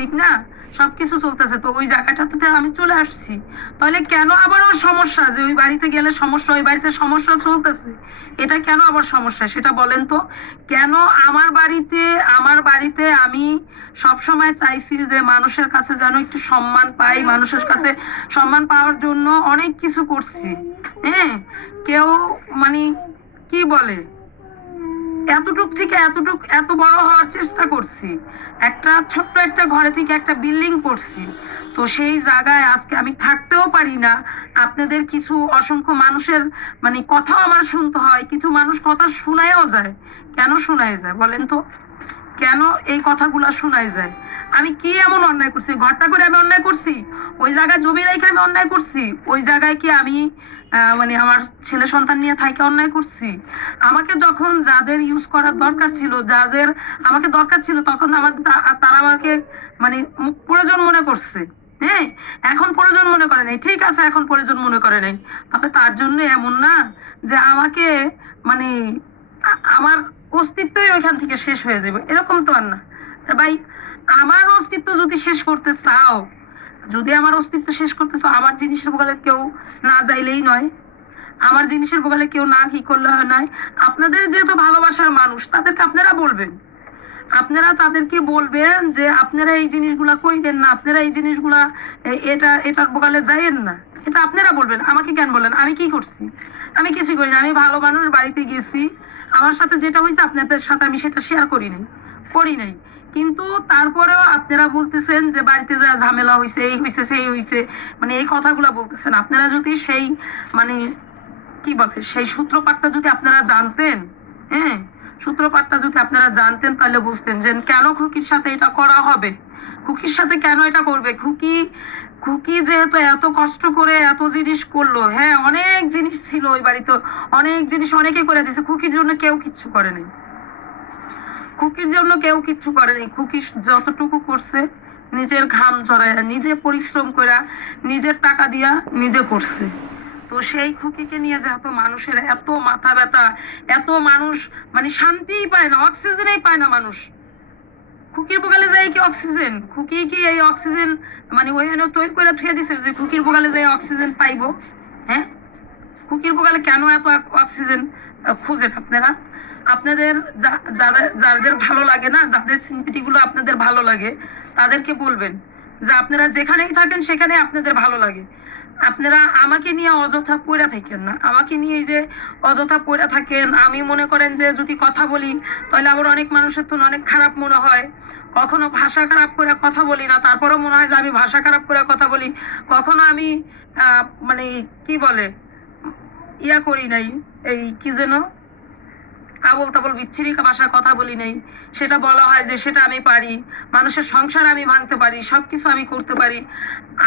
ঠিক না? সবকিছু চলতেছে, তো ওই জায়গাটাতে আমি চলে আসছি। তাহলে কেন আবার ওর সমস্যা যে ওই বাড়িতে গেলে সমস্যা, ওই বাড়িতে সমস্যা চলতেছে, এটা কেন আবার সমস্যা সেটা বলেন তো। কেন আমার বাড়িতে আমি সব সময় চাইছি যে মানুষের কাছে যেন একটু সম্মান পাই, মানুষের কাছে সম্মান পাওয়ার জন্য অনেক কিছু করছি। হ্যাঁ, কেউ মানে কি বলে, এতটুক থেকে এতটুক এত বড় হওয়ার চেষ্টা করছি, একটা ছোট্ট একটা ঘরে থেকে একটা বিল্ডিং করছি। তো সেই জায়গায় আজকে আমি থাকতেও পারি না। আপনাদের কিছু অসংখ্য মানুষের মানে কথাও আমার শুনতে হয়, কিছু মানুষ কথা শোনায়ও যায়। কেন শোনায় যায় বলেন তো? কেন এই কথাগুলা শোনাই যায়? আমি কি এমন অন্যায় করছি? ঘরটা করে আমি অন্যায় করছি? ওই জায়গায় জমি রেখে আমি অন্যায় করছি? ওই জায়গায় কি আমি মানে আমার ছেলে সন্তান নিয়ে থাইকে অন্যায় করছি? আমাকে যখন যাদের ইউজ করার দরকার ছিল, যাদের আমাকে দরকার ছিল, তখন তারা আমাকে মানে প্রয়োজন মনে করছে। হ্যাঁ, এখন প্রয়োজন মনে করে নাই, ঠিক আছে, এখন প্রয়োজন মনে করে নাই। তবে তার জন্য এমন না যে আমাকে মানে আমার অস্তিত্বই ওইখান থেকে শেষ হয়ে যাবে, এরকম তো আর না। ভাই, আমার অস্তিত্ব যদি শেষ করতে চাও, যদি আমার অস্তিত্ব শেষ করতে চাও, আমার জিনিসের বগলে কেউ না যাইলেই নয়, আমার জিনিসের বগলে কেউ না কি করলে নয়। আপনাদের যেহেতু ভালোবাসার মানুষ, তাদেরকে আপনারা বলবেন, আপনারা তাদেরকে বলবেন যে আপনারা এই জিনিসগুলা কইবেন না, আপনারা এই জিনিসগুলা এটার বগালে যাইয়েন না। এটা আপনারা বলবেন, আমাকে কেন বলেন? আমি কি করছি? আমি কিছুই করি না। আমি ভালো মানুষ, বাড়িতে গেছি, আমার সাথে যেটা হয়েছে আপনাদের সাথে আমি সেটা শেয়ার করি নাই। কিন্তু তারপরেও আপনারা বলতেছেন যে বাড়িতে যা ঝামেলা হয়েছে, এই হয়েছে, সেই হয়েছে, মানে এই কথাগুলা বলতেছেন। আপনারা যদি সেই মানে কি বলে সেই সূত্রপাতটা যদি আপনারা জানতেন, হ্যাঁ, সূত্রপাতটা যদি আপনারা জানতেন, তাহলে বুঝতেন যে কেন খুকির সাথে এটা করা হবে, খুকির সাথে কেন এটা করবে। খুকি খুকি যেহেতু এত কষ্ট করে এত জিনিস করলো, হ্যাঁ, অনেক জিনিস ছিল ওই বাড়িতে, অনেক জিনিস অনেকে করে দিয়েছে, খুকির জন্য কেউ কিচ্ছু করে নাই। খুকির জন্য কেউ কিচ্ছু করে নাই। খুকি যতটুকু করছে নিজের ঘাম ঝরায়া, নিজে পরিশ্রম করা, নিজের টাকা দিয়া নিজে করছে। তো সেই খুকিকে নিয়ে যেহেতু মানুষের এত মাথা ব্যথা, এত মানুষ মানে শান্তিই পায় না, অক্সিজেনই পায় না মানুষ। খুকির বগালে যাই কি অক্সিজেন? খুকি কি এই অক্সিজেন মানে ওইখানে তৈরি করে থুয়ে দিছে যে খুকির বগালে যাই অক্সিজেন পাইবো? হ্যাঁ, খুকির বগালে কেন এত অক্সিজেন খুঁজেন আপনারা? আপনাদের যাদের যাদের ভালো লাগে না, যাদের সিম্পিটি গুলো আপনাদের ভালো লাগে, তাদেরকে বলবেন যে আপনারা যেখানেই থাকেন সেখানে আপনাদের ভালো লাগে। আপনারা আমাকে নিয়ে অযথা পড়া থাকেন না, আমাকে নিয়ে এই যে অযথা পড়া থাকেন। আমি মনে করেন যে যদি কথা বলি তাহলে আবার অনেক মানুষের তো অনেক খারাপ মনে হয়। কখনো ভাষা খারাপ করে কথা বলি না, তারপরেও মনে হয় যে আমি ভাষা খারাপ করে কথা বলি। কখনো আমি মানে কি বলে ইয়া করি নাই, এই কি যেন আবল তাবল বিচ্ছিরি ভাষায় কথা বলি নাই, সেটা বলা হয় যে সেটা আমি পারি। মানুষের সংসার আমি ভাঙতে পারি, সবকিছু আমি করতে পারি।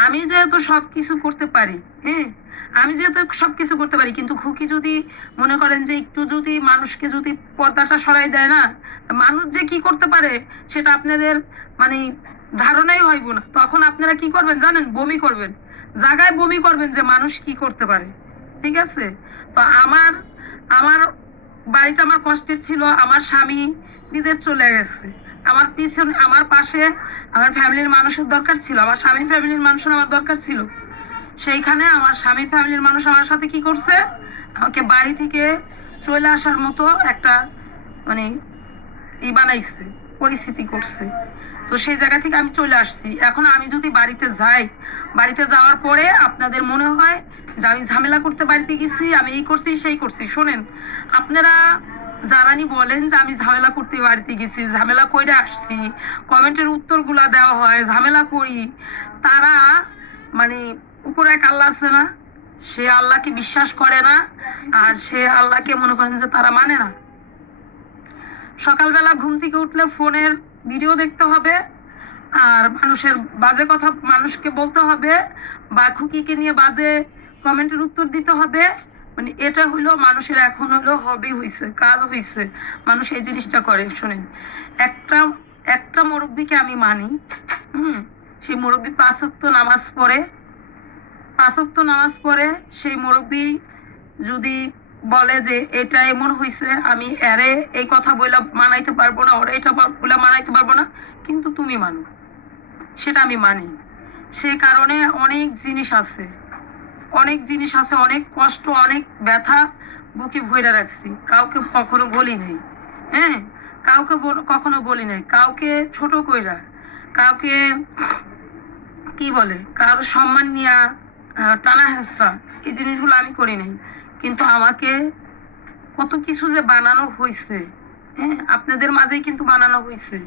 আমি যেহেতু সবকিছু করতে পারি, হ্যাঁ, আমি যেহেতু সবকিছু করতে পারি, কিন্তু খুকি যদি মনে করেন যে একটু যদি মানুষকে যদি পর্দাটা সরাই দেয় না, মানুষ যে কি করতে পারে সেটা আপনাদের মানে ধারণাই হইব না। তখন আপনারা কি করবেন জানেন? বমি করবেন, জায়গায় বমি করবেন যে মানুষ কি করতে পারে। ঠিক আছে? তো আমার আমার বাড়িটা আমার কষ্টের ছিল। আমার স্বামী বিদেশ চলে গেছে, আমার পিছনে আমার পাশে আমার ফ্যামিলির মানুষের দরকার ছিল, আমার স্বামী ফ্যামিলির মানুষের আমার দরকার ছিল। সেইখানে আমার স্বামী ফ্যামিলির মানুষ আমার সাথে কি করছে, আমাকে বাড়ি থেকে চলে আসার মতো একটা মানে বানাইছে, পরিস্থিতি করছে। তো সেই জায়গা থেকে আমি চলে আসছি। এখন আমি যদি বাড়িতে যাই, বাড়িতে যাওয়ার পরে আপনাদের মনে হয় যে আমি ঝামেলা করতে বাড়িতে গেছি, আমি এই করছি সেই করছি। শোনেন, আপনারা যারানি বলেন যে আমি ঝামেলা করতে বাড়িতে গেছি, ঝামেলা করে আসছি, কমেন্টের উত্তরগুলা দেওয়া হয় ঝামেলা করি, তারা মানে উপরে এক আল্লাহ আছে না, সে আল্লাহকে বিশ্বাস করে না, আর সে আল্লাহকে মনে করেন যে তারা মানে না। সকালবেলা ঘুম থেকে উঠলে ফোনের ভিডিও দেখতে হবে, আর মানুষের বাজে কথা মানুষকে বলতে হবে, বা খুকিকে নিয়ে বাজে কমেন্টের উত্তর দিতে হবে। মানে এটা হইলো মানুষের এখন হইলো হবি হইছে, কাজ হইছে, মানুষ এই জিনিসটা করে। শোনেন, একটা একটা মুরব্বীকে আমি মানি, সেই মুরব্বী 5 ওয়াক্ত নামাজ পড়ে, 5 ওয়াক্ত নামাজ পড়ে। সেই মুরব্বী যদি বলে যে এটা এমন হয়েছে, আমি এরে এই কথা বলে মানাইতে পারবো না, ওরা এটা বলে মানাইতে পারবো না, কিন্তু তুমি মানো, সেটা আমি মানি। সে কারণে অনেক জিনিস আছে, অনেক জিনিস আছে, অনেক কষ্ট, অনেক ব্যথা বুকে ভরে রাখছি, কাউকে কখনো বলি নাই। হ্যাঁ, কাউকে কখনো বলি নাই, কাউকে ছোট কইরা, কাউকে কি বলে, কারো সম্মান নিয়া টানা হেসরা, এই জিনিসগুলো আমি করি নাই। কিন্তু আমাকে কত কিছু যে বানানো হয়েছে, হ্যাঁ, আপনাদের মাঝেই কিন্তু বানানো হয়েছে,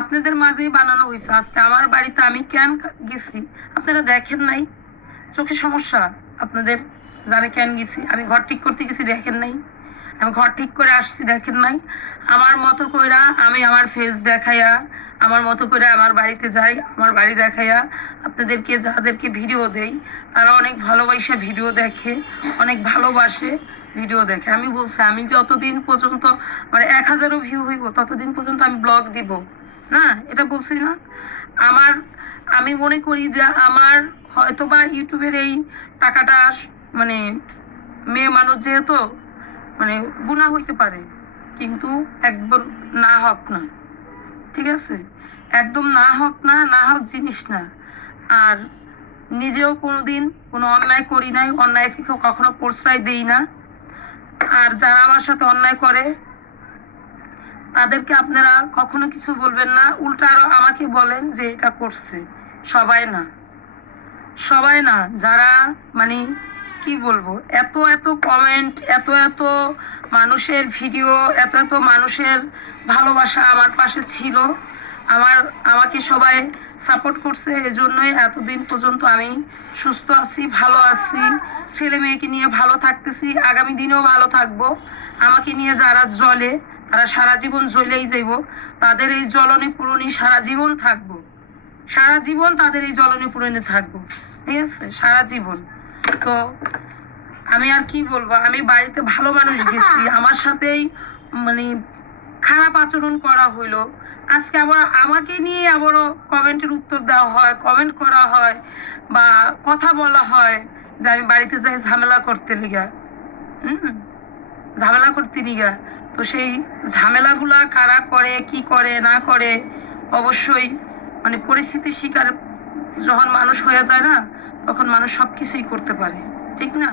আপনাদের মাঝেই বানানো হয়েছে। আজকে আমার বাড়িতে আমি কেন গেছি আপনারা দেখেন নাই? চোখে সমস্যা আপনাদের যে আমি কেন গেছি? আমি ঘর ঠিক করতে গেছি, দেখেন নাই? আমি ঘর ঠিক করে আসছি, দেখেন নাই? আমার মতো কইরা আমি আমার ফেস দেখাইয়া, আমার মতো করে আমার বাড়িতে যাই, আমার বাড়ি দেখাইয়া আপনাদেরকে, যাদেরকে ভিডিও দেই তারা অনেক ভালোবাসা ভিডিও দেখে, অনেক ভালোবাসে ভিডিও দেখে। আমি বলছি আমি যতদিন পর্যন্ত মানে 1000ও ভিউ হইব ততদিন পর্যন্ত আমি ব্লগ দিব না, এটা বলছি না? আমার, আমি মনে করি যে আমার হয়তোবা ইউটিউবের এই টাকাটা মানে মেয়ে মানুষ যেহেতু মানে গুনাহ হইতে পারে, কিন্তু একদম না হক না, ঠিক আছে? একদম না হক না, না হক জিনিস না। আর নিজেও কোনোদিন কোনো অন্যায় করি নাই, অন্যায় থেকে কখনো প্রশ্রয় দেই না। আর যারা আমার সাথে অন্যায় করে তাদেরকে আপনারা কখনো কিছু বলবেন না, উল্টা আরো আমাকে বলেন যে এটা করছে। সবাই না, সবাই না, যারা মানে কি বলবো, এত এত কমেন্ট, এত এত মানুষের ভিডিও, এত এত মানুষের ভালোবাসা আমার পাশে ছিল, আমাকে সবাই সাপোর্ট করছে, এজন্যই এতদিন পর্যন্ত আমি সুস্থ আছি, ভালো আছি, ছেলে মেয়েকে নিয়ে ভালো থাকতেছি, আগামী দিনেও ভালো থাকবো। আমাকে নিয়ে যারা জ্বলে তারা সারা জীবন জ্বলেই যাইব, তাদের এই জ্বলনে পুরনি সারা জীবন থাকবো, সারা জীবন তাদের এই জ্বলনে পুরনে থাকবো, ঠিক আছে? সারা জীবন। তো আমি আর কি বলবো, আমি বাড়িতে ভালো মানুষ গেছি, আমার সাথেই মানে খারাপ আচরণ করা হইলো, আজকে আবার আমাকে নিয়ে আবারও কমেন্টের উত্তর দেওয়া হয়, কমেন্ট করা হয় বা কথা বলা হয় যে আমি বাড়িতে যাই ঝামেলা করতে লিগা, ঝামেলা করতে লিগা। তো সেই ঝামেলাগুলা কারা করে, কি করে না করে, অবশ্যই মানে পরিস্থিতির শিকার যখন মানুষ হয়ে যায় না, তখন মানুষ সবকিছুই করতে পারে, ঠিক না?